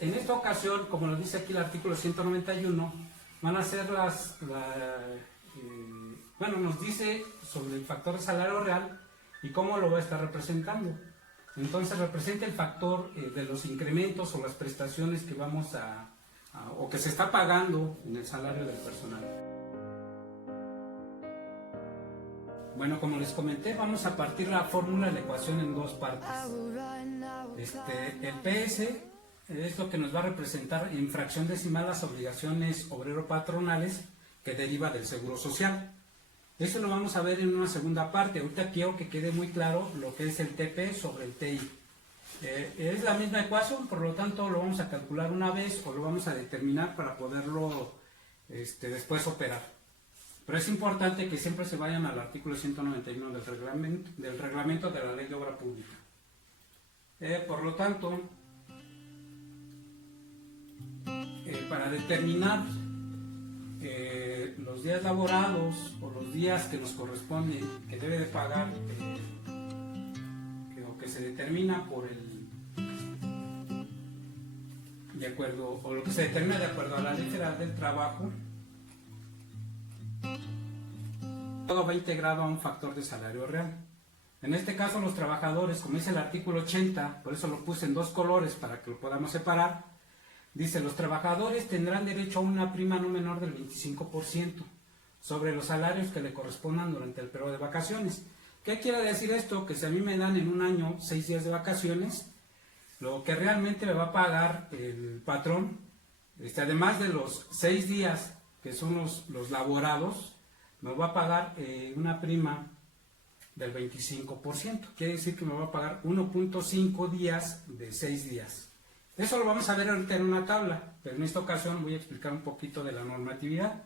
En esta ocasión, como nos dice aquí el artículo 191, van a ser nos dice sobre el factor de salario real y cómo lo va a estar representando. Entonces representa el factor de los incrementos o las prestaciones que vamos o que se está pagando en el salario del personal. Bueno, como les comenté, vamos a partir la fórmula de la ecuación en dos partes. El PS es lo que nos va a representar en fracción decimal las obligaciones obrero-patronales que deriva del Seguro Social. Eso lo vamos a ver en una segunda parte. Ahorita quiero que quede muy claro lo que es el TP sobre el TI. Es la misma ecuación, por lo tanto lo vamos a calcular una vez o lo vamos a determinar para poderlo después operar. Pero es importante que siempre se vayan al artículo 191 del reglamento de la Ley de Obra Pública. Por lo tanto, para determinar los días laborados o los días que nos corresponde, que debe de pagar, o que se determina lo que se determina de acuerdo a la Ley Federal del Trabajo, todo va integrado a un factor de salario real. En este caso los trabajadores, como dice el artículo 80, por eso lo puse en dos colores para que lo podamos separar, dice: los trabajadores tendrán derecho a una prima no menor del 25% sobre los salarios que le correspondan durante el periodo de vacaciones. ¿Qué quiere decir esto? Que si a mí me dan en un año 6 días de vacaciones, lo que realmente me va a pagar el patrón, además de los 6 días que son los laborados, me va a pagar una prima del 25%. Quiere decir que me va a pagar 1.5 días de 6 días. Eso lo vamos a ver ahorita en una tabla, pero en esta ocasión voy a explicar un poquito de la normatividad.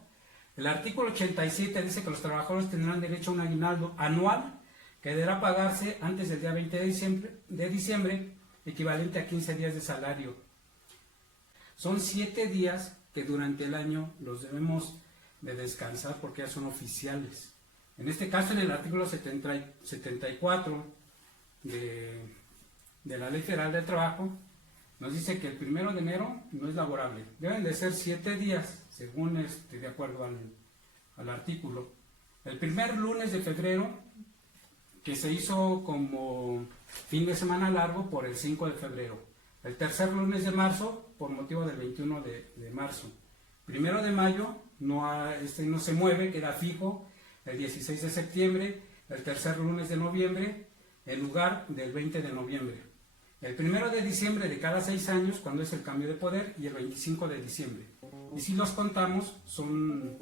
El artículo 87 dice que los trabajadores tendrán derecho a un aguinaldo anual que deberá pagarse antes del día 20 de diciembre, equivalente a 15 días de salario. Son 7 días que durante el año los debemos de descansar porque ya son oficiales. En este caso, en el artículo 74 de la Ley Federal del Trabajo, nos dice que el 1 de enero no es laborable. Deben de ser 7 días, según de acuerdo al artículo. El primer lunes de febrero, que se hizo como fin de semana largo por el 5 de febrero. El tercer lunes de marzo, por motivo del 21 de marzo. 1 de mayo, no se mueve, queda fijo. El 16 de septiembre, el tercer lunes de noviembre, en lugar del 20 de noviembre. El 1 de diciembre de cada 6 años, cuando es el cambio de poder, y el 25 de diciembre. Y si los contamos, son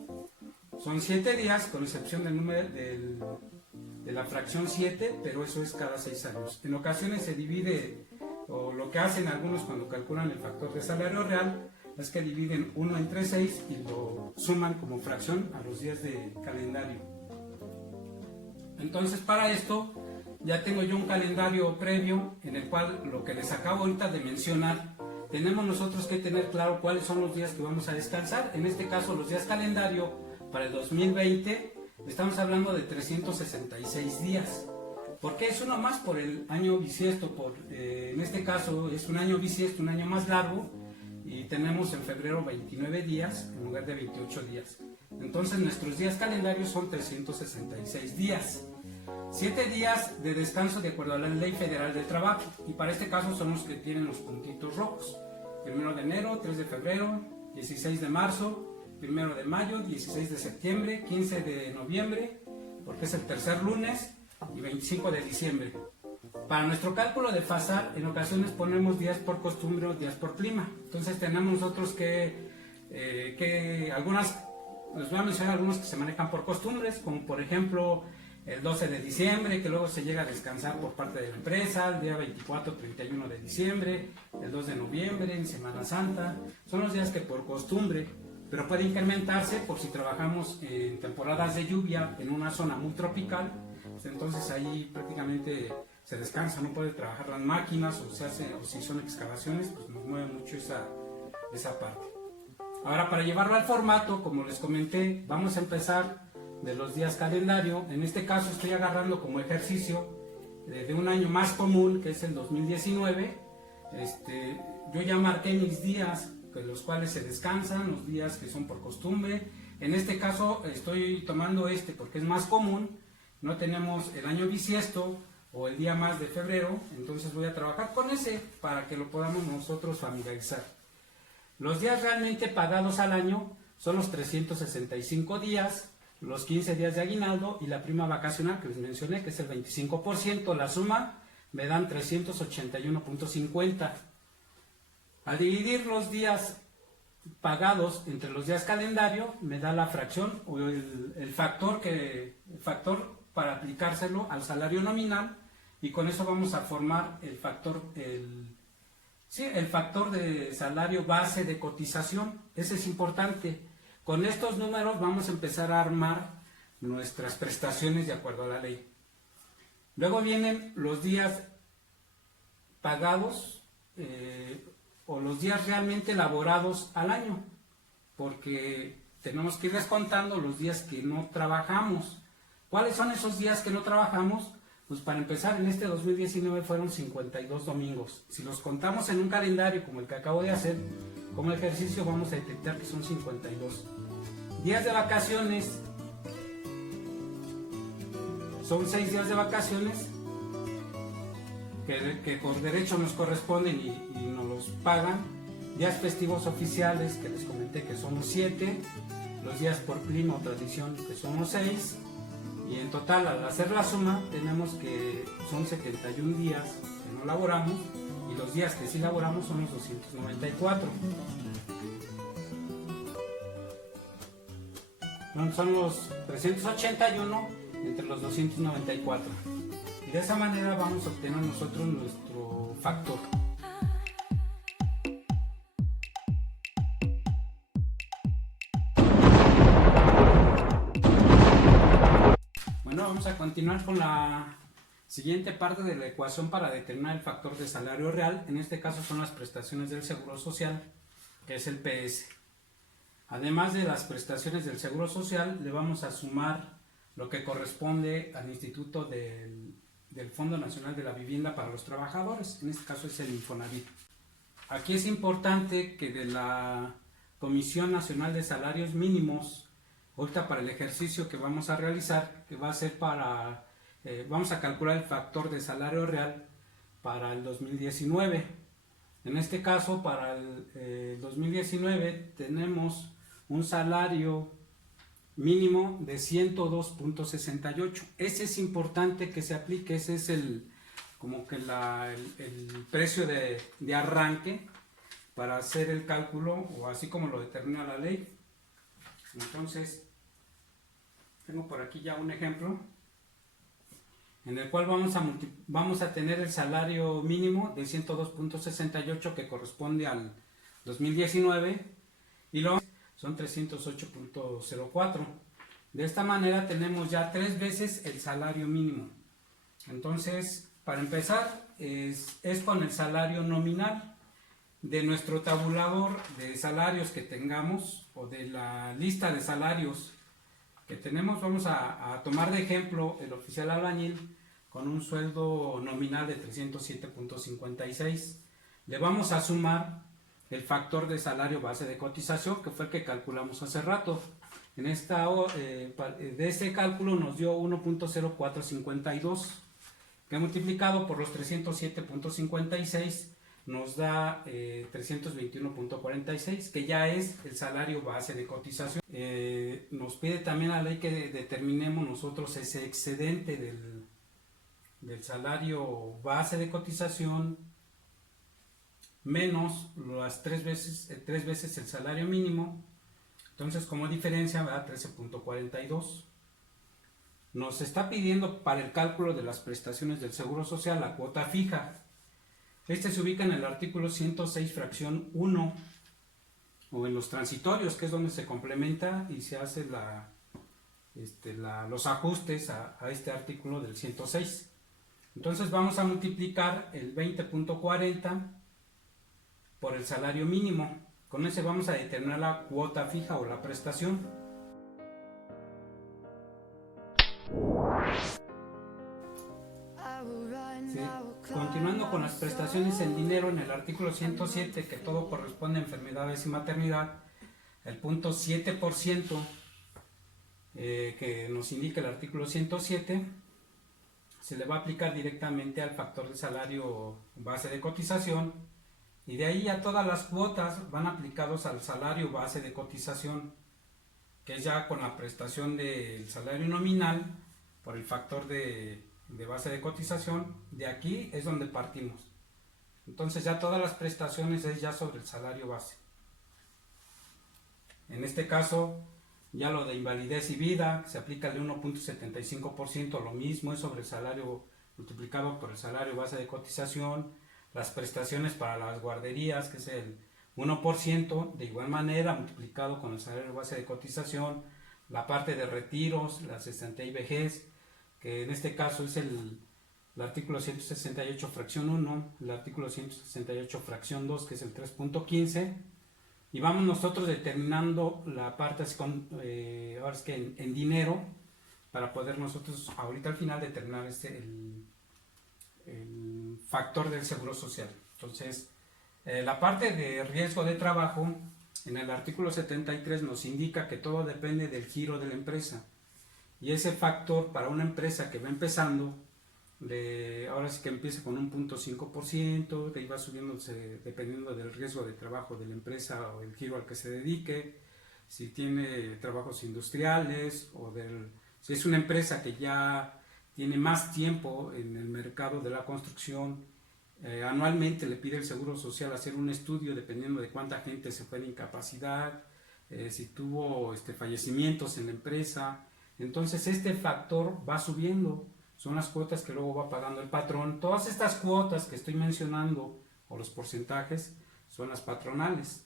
7 días, con excepción del número de la fracción 7, pero eso es cada 6 años. En ocasiones se divide, o lo que hacen algunos cuando calculan el factor de salario real, es que dividen 1 entre 6 y lo suman como fracción a los días de calendario. Entonces, para esto ya tengo yo un calendario previo en el cual lo que les acabo ahorita de mencionar, tenemos nosotros que tener claro cuáles son los días que vamos a descansar. En este caso, los días calendario para el 2020, estamos hablando de 366 días. ¿Por qué es uno más? Por el año bisiesto. En este caso es un año bisiesto, un año más largo, y tenemos en febrero 29 días en lugar de 28 días. Entonces nuestros días calendarios son 366 días. 7 días de descanso de acuerdo a la Ley Federal del Trabajo, y para este caso son los que tienen los puntitos rojos. 1 de enero, 3 de febrero, 16 de marzo, 1 de mayo, 16 de septiembre, 15 de noviembre, porque es el tercer lunes, y 25 de diciembre. Para nuestro cálculo de FASAR, en ocasiones ponemos días por costumbre o días por clima. Entonces tenemos nosotros que les voy a mencionar algunos que se manejan por costumbres, como por ejemplo el 12 de diciembre, que luego se llega a descansar por parte de la empresa, el día 24, 31 de diciembre, el 2 de noviembre, en Semana Santa. Son los días que por costumbre, pero puede incrementarse por si trabajamos en temporadas de lluvia en una zona muy tropical. Entonces ahí prácticamente se descansa, no puede trabajar las máquinas, o si son excavaciones, pues nos mueve mucho esa parte. Ahora, para llevarlo al formato, como les comenté, vamos a empezar de los días calendario. En este caso estoy agarrando como ejercicio de un año más común, que es el 2019, yo ya marqué mis días, los cuales se descansan, los días que son por costumbre. En este caso estoy tomando porque es más común, no tenemos el año bisiesto o el día más de febrero, entonces voy a trabajar con ese para que lo podamos nosotros familiarizar. Los días realmente pagados al año son los 365 días, los 15 días de aguinaldo y la prima vacacional que les mencioné, que es el 25%, la suma me dan 381.50. Al dividir los días pagados entre los días calendario, me da la fracción o el factor para aplicárselo al salario nominal, y con eso vamos a formar el factor de salario base de cotización. Ese es importante. Con estos números vamos a empezar a armar nuestras prestaciones de acuerdo a la ley. Luego vienen los días pagados o los días realmente laborados al año, porque tenemos que ir descontando los días que no trabajamos. ¿Cuáles son esos días que no trabajamos? Pues para empezar, en este 2019 fueron 52 domingos. Si los contamos en un calendario como el que acabo de hacer, como ejercicio, vamos a detectar que son 52. Días de vacaciones, son 6 días de vacaciones que por derecho nos corresponden y nos los pagan. Días festivos oficiales, que les comenté que son los 7, los días por clima o tradición, que son los 6, y en total, al hacer la suma, tenemos que son 71 días que no laboramos, y los días que sí laboramos son los 294. Son los 381 entre los 294. Y de esa manera vamos a obtener nosotros nuestro factor. Bueno, vamos a continuar con la siguiente parte de la ecuación para determinar el factor de salario real. En este caso son las prestaciones del Seguro Social, que es el PS. Además de las prestaciones del Seguro Social, le vamos a sumar lo que corresponde al Instituto del Fondo Nacional de la Vivienda para los Trabajadores, en este caso es el Infonavit. Aquí es importante que de la Comisión Nacional de Salarios Mínimos, ahorita para el ejercicio que vamos a realizar, que va a ser vamos a calcular el factor de salario real para el 2019. En este caso, para el 2019 tenemos un salario mínimo de 102.68. Ese es importante que se aplique, ese es el precio de arranque para hacer el cálculo, o así como lo determina la ley. Entonces, tengo por aquí ya un ejemplo en el cual vamos a tener el salario mínimo de 102.68 que corresponde al 2019 y luego son 308.04. De esta manera tenemos ya 3 veces el salario mínimo. Entonces, para empezar, es con el salario nominal. De nuestro tabulador de salarios que tengamos, o de la lista de salarios que tenemos, vamos a tomar de ejemplo el oficial albañil con un sueldo nominal de 307.56. Le vamos a sumar el factor de salario base de cotización, que fue el que calculamos hace rato. De ese cálculo nos dio 1.0452, que multiplicado por los 307.56 nos da 321.46, que ya es el salario base de cotización. Nos pide también la ley que determinemos nosotros ese excedente del salario base de cotización menos las 3 veces el salario mínimo. Entonces, como diferencia va a 13.42. Nos está pidiendo para el cálculo de las prestaciones del Seguro Social la cuota fija. Este se ubica en el artículo 106 fracción 1, o en los transitorios, que es donde se complementa y se hace los ajustes a este artículo del 106. Entonces vamos a multiplicar el 20.40 por el salario mínimo. Con ese vamos a determinar la cuota fija o la prestación. ¿Sí? Continuando con las prestaciones en dinero, en el artículo 107, que todo corresponde a enfermedades y maternidad, el punto 7% que nos indica el artículo 107, se le va a aplicar directamente al factor de salario base de cotización, y de ahí ya todas las cuotas van aplicados al salario base de cotización, que es ya con la prestación del salario nominal por el factor de base de cotización. De aquí es donde partimos. Entonces ya todas las prestaciones es ya sobre el salario base. En este caso, ya lo de invalidez y vida se aplica el 1.75%, lo mismo es sobre el salario multiplicado por el salario base de cotización. Las prestaciones para las guarderías, que es el 1%, de igual manera multiplicado con el salario base de cotización. La parte de retiros, la cesantía y vejez, que en este caso es el artículo 168 fracción 1, el artículo 168 fracción 2, que es el 3.15, y vamos nosotros determinando la parte ahora es que en dinero, para poder nosotros ahorita al final determinar el factor del seguro social. Entonces, la parte de riesgo de trabajo, en el artículo 73 nos indica que todo depende del giro de la empresa. Y ese factor para una empresa que va empezando, ahora sí que empieza con un 0.5%, de ahí va subiéndose dependiendo del riesgo de trabajo de la empresa o el giro al que se dedique, si tiene trabajos industriales si es una empresa que ya tiene más tiempo en el mercado de la construcción, anualmente le pide el Seguro Social hacer un estudio dependiendo de cuánta gente se fue de incapacidad, si tuvo fallecimientos en la empresa. Entonces este factor va subiendo, son las cuotas que luego va pagando el patrón. Todas estas cuotas que estoy mencionando, o los porcentajes, son las patronales.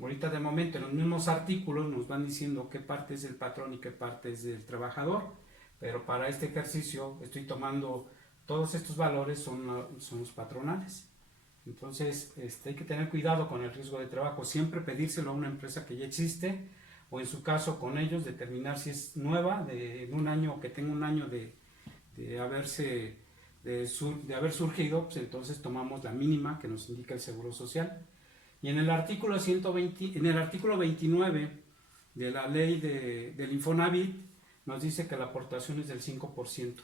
Ahorita de momento en los mismos artículos nos van diciendo qué parte es del patrón y qué parte es del trabajador, pero para este ejercicio estoy tomando todos estos valores, son los patronales. Entonces hay que tener cuidado con el riesgo de trabajo, siempre pedírselo a una empresa que ya existe, o en su caso con ellos determinar si es nueva, de un año, que tenga un año de haber surgido, pues entonces tomamos la mínima que nos indica el Seguro Social. Y en el artículo 29 de la ley del Infonavit nos dice que la aportación es del 5%.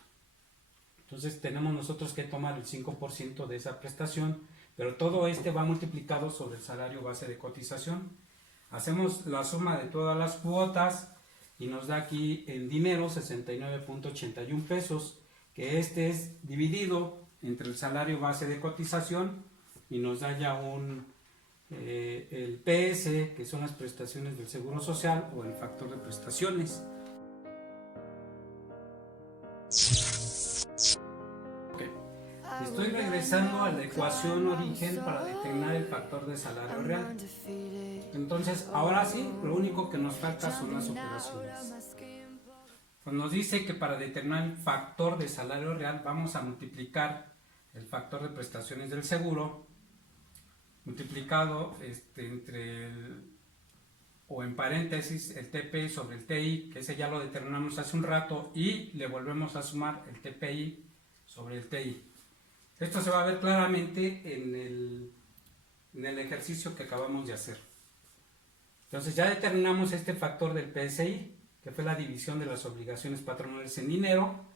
Entonces tenemos nosotros que tomar el 5% de esa prestación, pero todo va multiplicado sobre el salario base de cotización. Hacemos la suma de todas las cuotas y nos da aquí en dinero 69.81 pesos, que es dividido entre el salario base de cotización y nos da ya el PS, que son las prestaciones del Seguro Social, o el factor de prestaciones. Estoy regresando a la ecuación origen para determinar el factor de salario real. Entonces, ahora sí, lo único que nos falta son las operaciones. Pues nos dice que para determinar el factor de salario real vamos a multiplicar el factor de prestaciones del seguro multiplicado o en paréntesis el TP sobre el TI, que ese ya lo determinamos hace un rato, y le volvemos a sumar el TPI sobre el TI. Esto se va a ver claramente en el ejercicio que acabamos de hacer. Entonces ya determinamos este factor del PSI, que fue la división de las obligaciones patronales en dinero.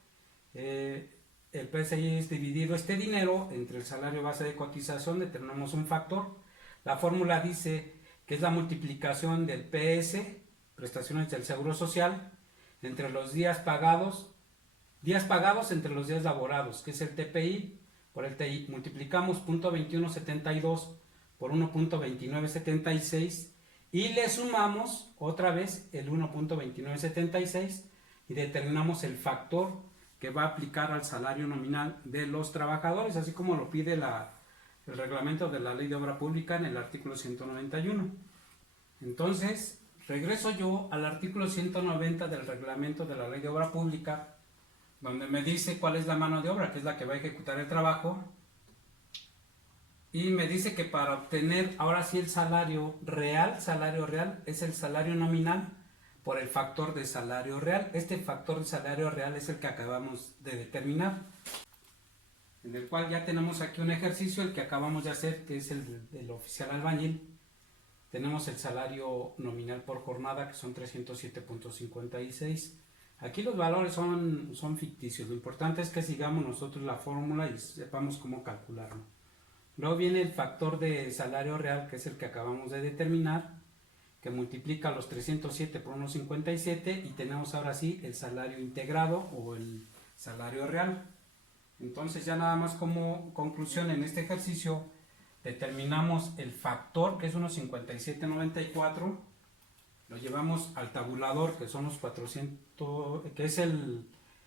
El PSI es dividido este dinero entre el salario base de cotización, determinamos un factor. La fórmula dice que es la multiplicación del PS, prestaciones del Seguro Social, entre los días pagados entre los días laborados, que es el TPI, por el TI. Multiplicamos 0.2172 por 1.2976 y le sumamos otra vez el 1.2976 y determinamos el factor que va a aplicar al salario nominal de los trabajadores, así como lo pide el reglamento de la Ley de Obra Pública en el artículo 191. Entonces, regreso yo al artículo 190 del reglamento de la Ley de Obra Pública, donde me dice cuál es la mano de obra, que es la que va a ejecutar el trabajo, y me dice que para obtener ahora sí el salario real es el salario nominal por el factor de salario real. Este factor de salario real es el que acabamos de determinar. en el cual ya tenemos aquí un ejercicio, el que acabamos de hacer, que es el del oficial albañil. Tenemos el salario nominal por jornada, que son 307.56. Aquí los valores son ficticios, lo importante es que sigamos nosotros la fórmula y sepamos cómo calcularlo. Luego viene el factor de salario real, que es el que acabamos de determinar, que multiplica los 307 por 1,57 y tenemos ahora sí el salario integrado o el salario real. Entonces ya nada más como conclusión en este ejercicio determinamos el factor, que es 1,5794, lo llevamos al tabulador, que son los 400, que es en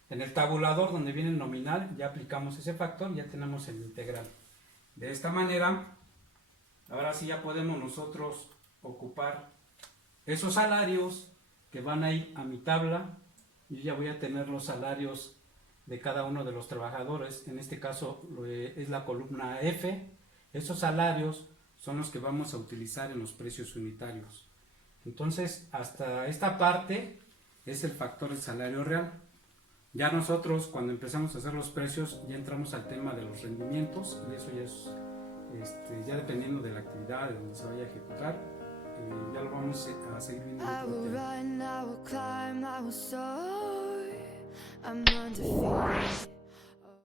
el tabulador donde viene el nominal, ya aplicamos ese factor, ya tenemos el integral. De esta manera, ahora sí ya podemos nosotros ocupar esos salarios que van a ir a mi tabla. Yo ya voy a tener los salarios de cada uno de los trabajadores, en este caso es la columna F. Esos salarios son los que vamos a utilizar en los precios unitarios. Entonces, hasta esta parte es el factor del salario real. Ya nosotros, cuando empezamos a hacer los precios, ya entramos al tema de los rendimientos, y eso ya es ya dependiendo de la actividad, de donde se vaya a ejecutar, ya lo vamos a seguir viendo en otro tema.